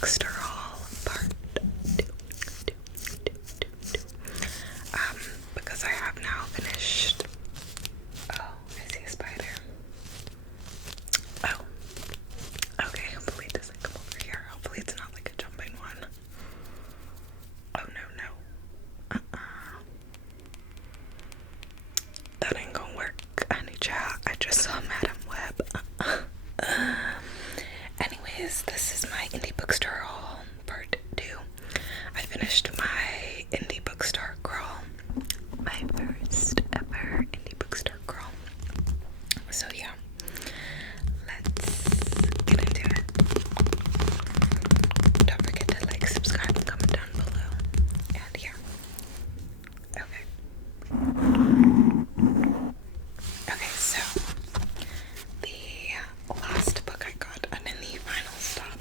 bookstore haul part 2. Because I have now finished. Oh, I see a spider. Oh, okay. Hopefully it doesn't come over here. Hopefully it's not like a jumping one. Oh no. That ain't gonna work. Honey child, I just saw Madam Web. Anyways, this is my indie bookstore haul part 2. I finished my indie bookstore crawl. My first ever indie bookstore crawl. So yeah, let's get into it. Don't forget to like, subscribe, and comment down below. And yeah. Okay. Okay, so the last book I got, and in the final stop,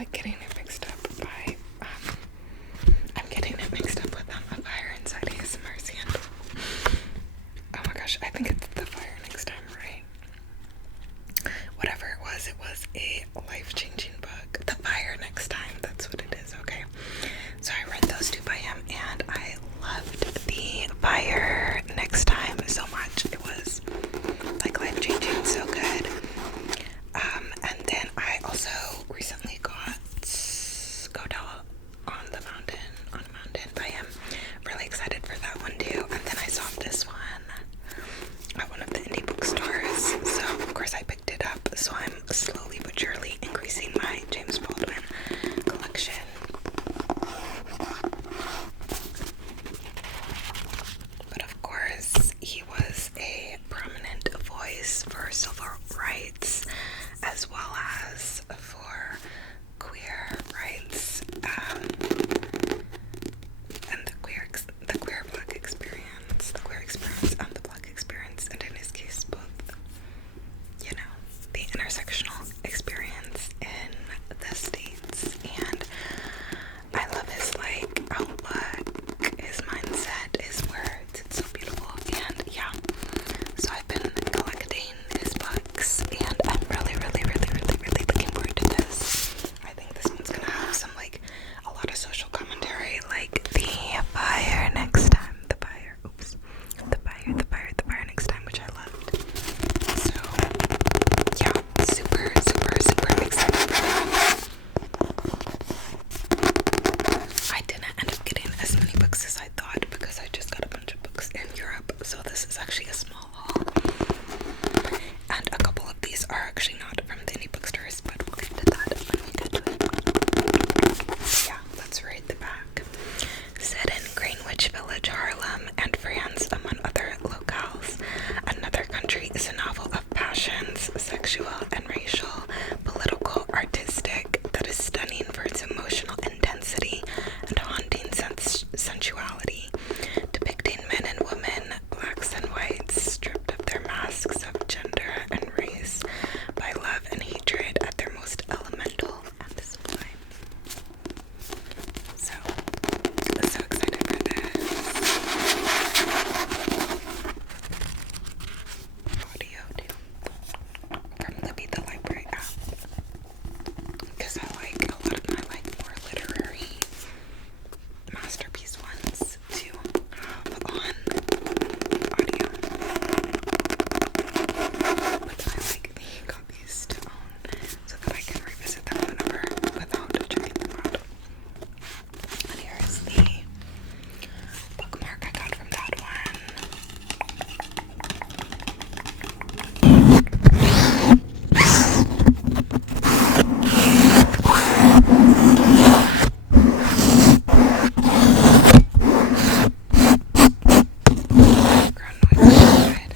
like getting it mixed up by, I'm getting it mixed up with A Fire Inside ASMR's hand. Oh my gosh, I think it's The Fire Next Time, right? Whatever it was a life-changing book. The Fire Next Time, that's what it is, okay? So I read those two by him, and I loved The Fire Next Time so much. It was like life-changing, so good. And then I also recently got Go Tell on a Mountain by him. Really excited for that one too. And then I saw this one at one of the indie bookstores, so of course I picked it up. So I'm slowly but surely increasing my James Baldwin collection. But of course, he was a prominent voice for civil rights as well as for queer rights, and the queer black experience, and the black experience, and in his case both, you know, the intersectional experience in the States. And I love his like outlook, his mindset, his words. It's so beautiful. And yeah, so I've been collecting his books, and I'm really looking forward to this. I think this one's gonna have some like a lot of social commentary, like the fire next time, the fire next time, which I loved. So yeah, super excited for that. I didn't end up getting as many books as I thought because I just got a bunch of books in Europe, so this is actually a small haul. And a couple of these are actually not from the indie bookstores, but we'll get to that when we get to it. Yeah, let's read the back. Set in Greenwich Village, Harlem, and France, among other locales, Another Country is a novel of passions, sexual and racial, political, artistic, that is stunning for its emotional intensity and haunting sensuality, depicting men and women, blacks and whites, stripped of their masks of gender and race, by love and hatred at their most elemental and sublime. So excited for this. Audio too, from the Beat the Library app, because I like a lot of my like more literary masterpiece ones to have on audio, but I like the copies to own so that I can revisit them whenever without checking them out. And here's the bookmark I got from that one. Background noise outside.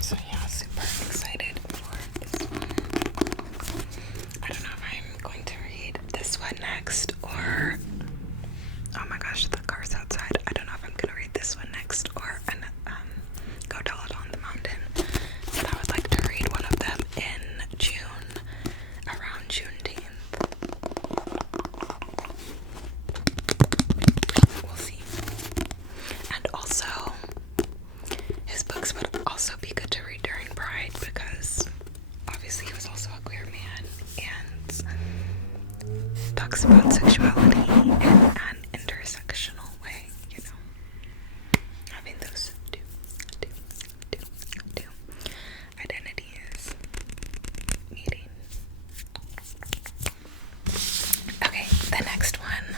So yeah, super excited for this one. I don't know if I'm going to read this one next, or oh my gosh, the car's outside. I don't know if I'm gonna read this one next or Go Tell It on the Mountain. But I would like to read one of them in June, around Juneteenth. We'll see. And also, his books would also be good to read during Pride because obviously he was also a queer man and talks about sexuality in an intersectional way, you know. Having those two identities meeting. Okay, the next one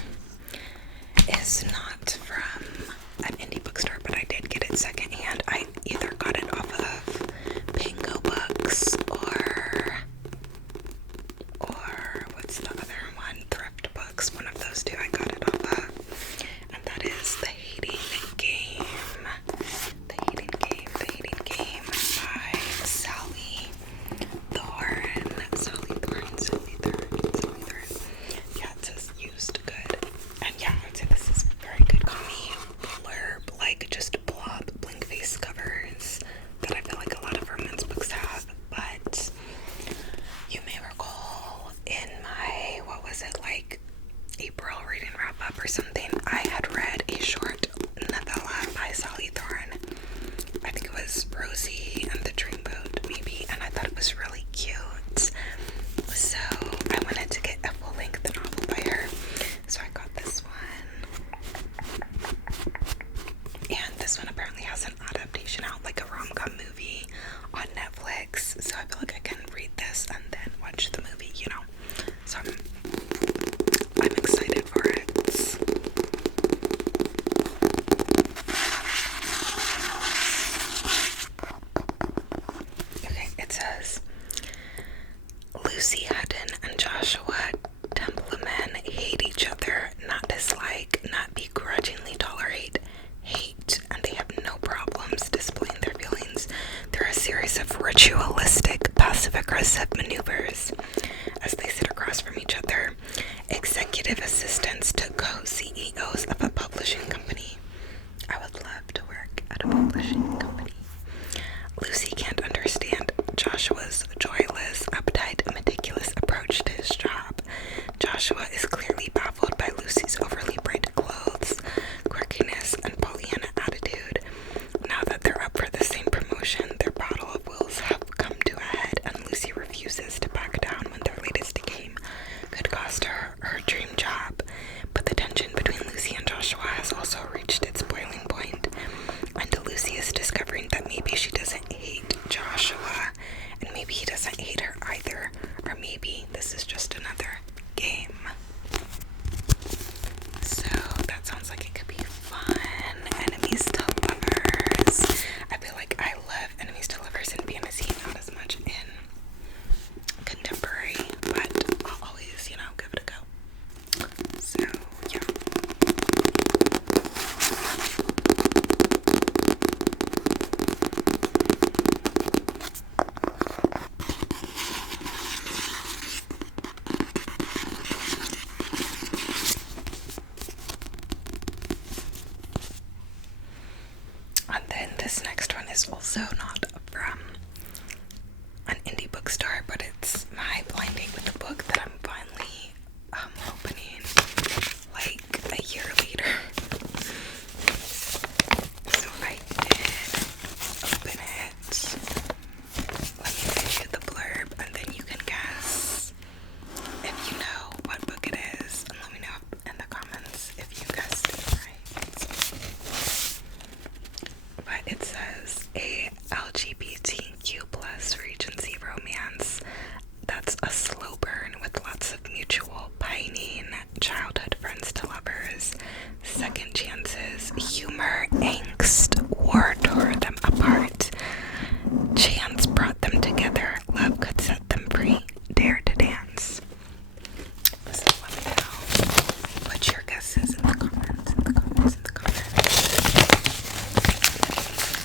is not from an indie bookstore, but I did get it secondhand. I either got it off of Pango Books or what's the other one? Thrift Books. One of those two I got it off of. And that is The Hating Game. The Hating Game by Sally Thorne. Yeah, it says was it, like April reading wrap up or something, I had read a short novella by Sally Thorne. I think it was Rosie and the Dreamboat, maybe, and I thought it was really cute. So I wanted to get a full-length novel by her. So I got this one. And this one apparently has an adaptation out, like a rom-com movie on Netflix. So I feel like I can read this and then watch the movie, you know. So I'm excited for it. Okay, it says, Lucy Hutton and Joshua Templeman hate each other, not dislike, not begrudgingly tolerate, hate, and they have no problems displaying their feelings through a series of ritualistic, passive-aggressive maneuvers as they sit across from each other, executive assistants to co-CEOs of a publishing company. I would love to work at a publishing company. Lucy can't understand Joshua's joyless, uptight, meticulous approach to his job. Joshua is clearly baffled by Lucy's overly bright clothes, quirkiness, and Pollyanna attitude. Now that they're up for the same promotion, their battle of wills have come to a head, and Lucy refuses to back down when their latest game could cost her her dream job. But the tension between Lucy and Joshua has also reached its boiling point, and Lucy is discovering that maybe she doesn't hate Joshua, and maybe he doesn't hate her either, or maybe this is just another game. So that sounds like it could be fun. Enemies to lovers. I feel like I love enemies to lovers in fantasy, not as much in contemporary, but I'll always, you know, give it a go. So yeah. And then this next one is also not from an indie bookstore, but it's my blind date with the book that I'm finally opening like a year later. So I did open it. Let me read you the blurb and then you can guess if you know what book it is, and let me know in the comments if you guessed it right. But it says a LGBTQ plus Regency romance that's a slow burn with lots of mutual pining, childhood friends to lovers, second chances, humor, angst, war tore them apart, chance brought them together, love could set them free, dare to dance. So let me know. Put your guesses in the comments,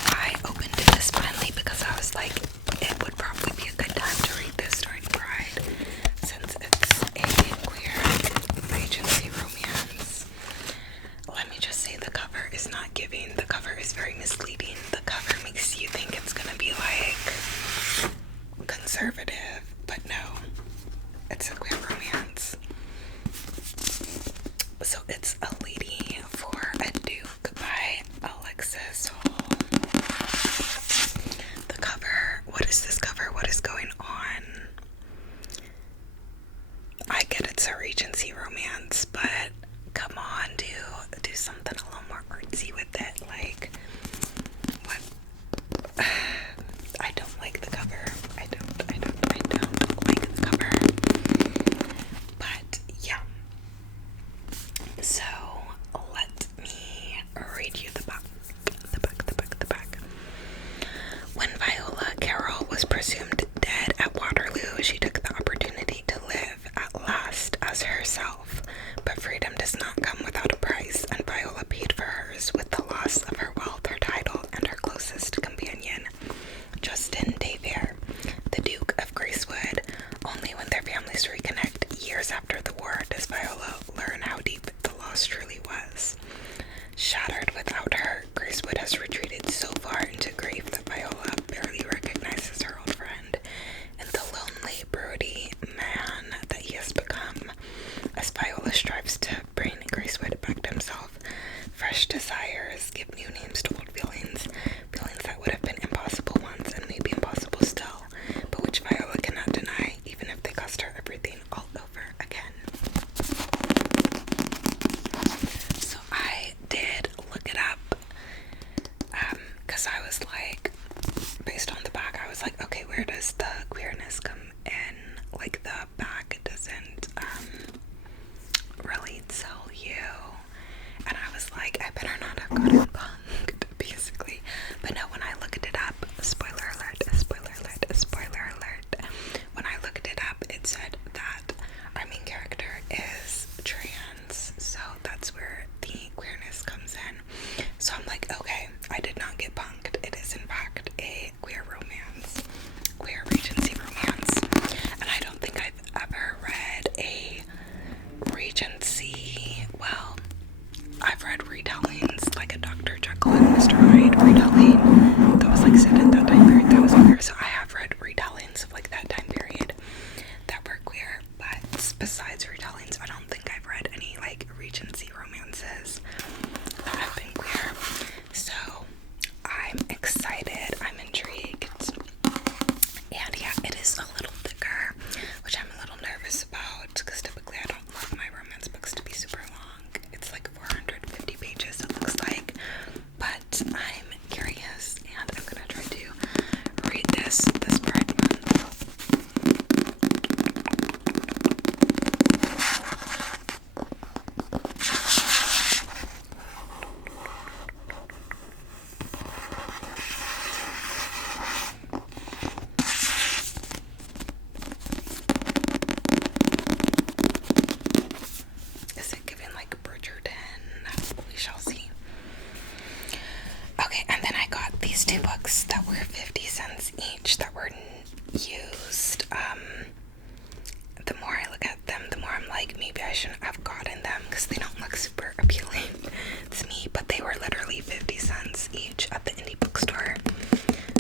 I opened this finally because I was like, it would probably be a good time to read this during Pride, since it's a queer Regency romance. Let me just say, the cover is not giving. The cover is very misleading. The cover makes you think it's gonna be like conservative, but no, it's a queer romance. So it's A Lady for a Duke by Alexis Hall. The cover, what is this cover? What is going on? I get it's a Regency romance, but come on, do something a little more artsy with it. Like, what? I don't like the cover. I don't like the cover. But yeah. So let me read you the back. When Viola Carroll was presumed dead at Waterloo, she took the opportunity to live at last as herself. But freedom does not come without a price, and Viola paid for hers with the loss of her wealth, her title, and her closest companion, Justin Daver, the Duke of Gracewood. Only when their families reconnect years after the war does Viola learn how deep the loss truly was. Shattered without her, Gracewood has retreated so far into grief that Viola barely recognizes her old friend and the lonely, broody man that he has become. besides retellings. I don't think I've read any like Regency romances that have been queer. So I'm excited, I'm intrigued. And yeah, it is a little thicker, which I'm a little nervous about because typically I don't love my romance books to be super long. It's like 450 pages, it looks like. But I'm curious and I'm gonna try to read this Pride Month. Is it giving like Bridgerton? We shall see. Okay, and then I got these two books that were 50 cents each that were used. The more I look at them, the more I'm like, maybe I shouldn't have gotten them because they don't look super appealing to me, but they were literally 50 cents each at the indie bookstore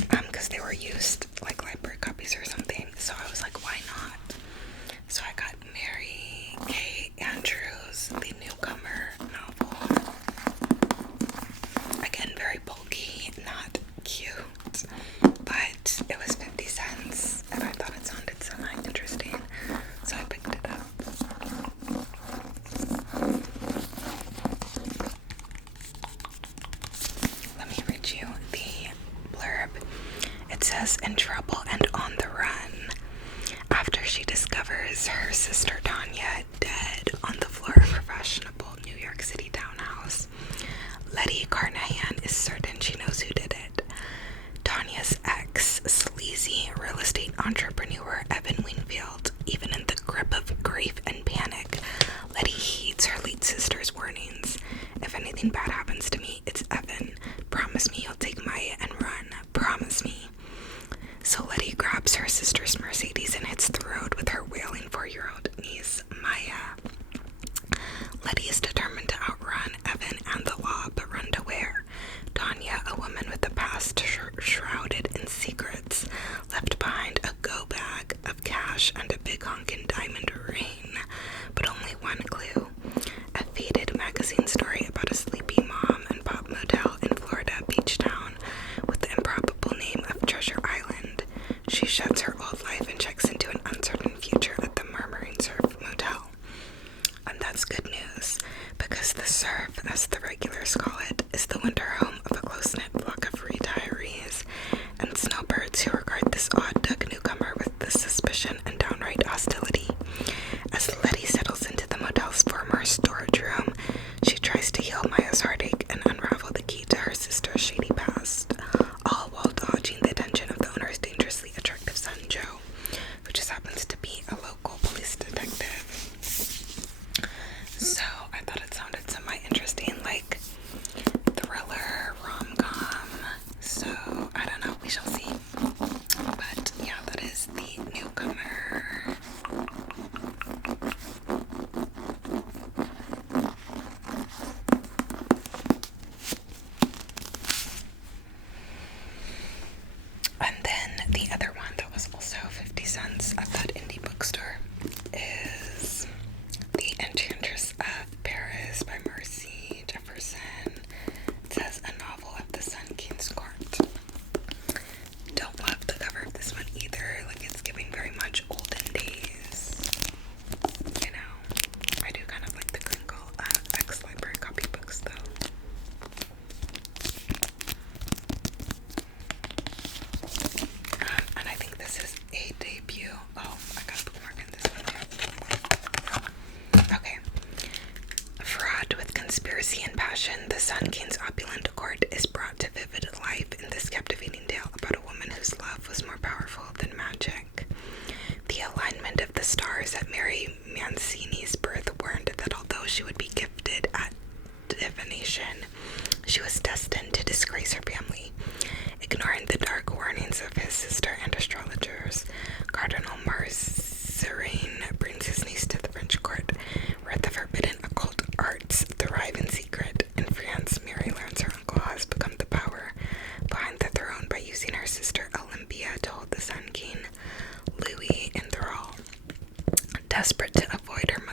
because they were used like library copies or something. So I was like, why not? So I got Mary Kay Andrews, The Newcomer novel. Again, very bulky, not cute, but it was 50 cents and I thought it sounded semi-interesting, so I picked it up. Let me read you the blurb. It says, in trouble and on the run. After she discovers her sister Tanya dead on the floor of her fashionable New York City townhouse, Letty Carnahan is certain she knows who did it. Tanya's ex, sleazy real estate entrepreneur Evan Wingfield. Even in the grip of grief and panic, Letty heeds her late sister's warnings. If anything bad happens to me, it's Evan. Promise me you'll take Maya and run. Promise me. So Letty grabs her sister's Mercedes and hits the road with her wailing 4-year-old niece, Maya. Letty is determined to outrun Evan and the law, but run to where? Tanya, a woman with a past shrouded in secrets, left behind a go bag of cash and a big honkin' diamond ring, but only one clue. A faded magazine story about a sleepy mom and pop motel in Florida beach town with the improbable name of Treasure Island. She sheds her old life and checks into an uncertain future at the Murmuring Surf Motel. And that's good news, because the Surf, as the regulars call it, is the winter home of a close-knit flock of retirees and snowbirds who regard this odd-duck newcomer with the suspicion and downright hostility. As Letty settles into the motel's former storage room, she tries to heal Maya's heartache and unravel the key to her sister's shady past, all while dodging the attention of the owner's dangerously attractive son, Joe, who just happens to be a local police detective. So I thought it sounded semi-interesting, like thriller, rom-com, so I don't know, we shall see. But yeah, that is The Newcomer. And then the other one that was also 50 cents at that indie bookstore is The Enchantress of Paris by Marcy Jefferson. It says a novel of the Sun King's court. Don't love the cover of this one either. Like, it's giving very much olden days. You know, I do kind of like the crinkle of ex-library copybooks though. And I think this is a debut. Oh, I got a bookmark in this one too. Okay. Fraught with conspiracy and passion, the Sun King's opulent court is brought to vivid life in this captivating tale about a woman whose love was more powerful than magic. The alignment of the stars at Mary Mancini's birth warned that although she would be gifted at divination, she was destined to disgrace her family. Ignoring the dark warnings of his sister and astrologers, Cardinal Mazarin brings his niece to the French court, where the forbidden occult arts thrive in secret. In France, Mary learns her uncle has become the power behind the throne by using her sister Olympia to hold the Sun King, Louis, in thrall. Desperate to avoid her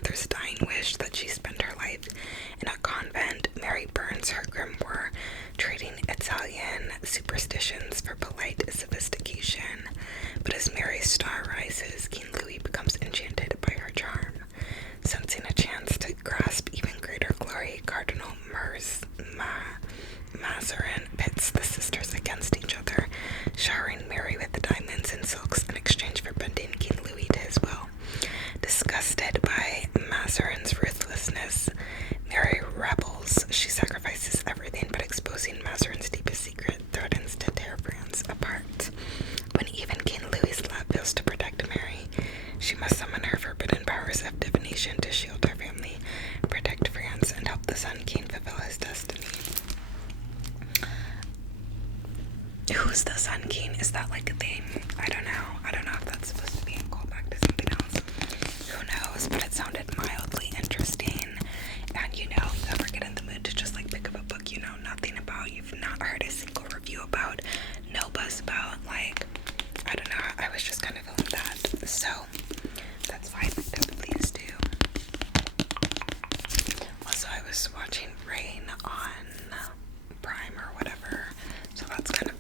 nation to shield our family, protect France, and help the Sun King fulfill his destiny. Who's the Sun King? Is that like a thing? I don't know. I don't know if that's supposed to be a callback to something else. Who knows? But it sounded mildly interesting. And you know, you ever get in the mood to just like pick up a book you know nothing about, you've not heard a single review about, no buzz about, like, I don't know, I was just kind of feeling that. So that's fine. Please do. Also, I was watching Rain on Prime or whatever, so that's kind of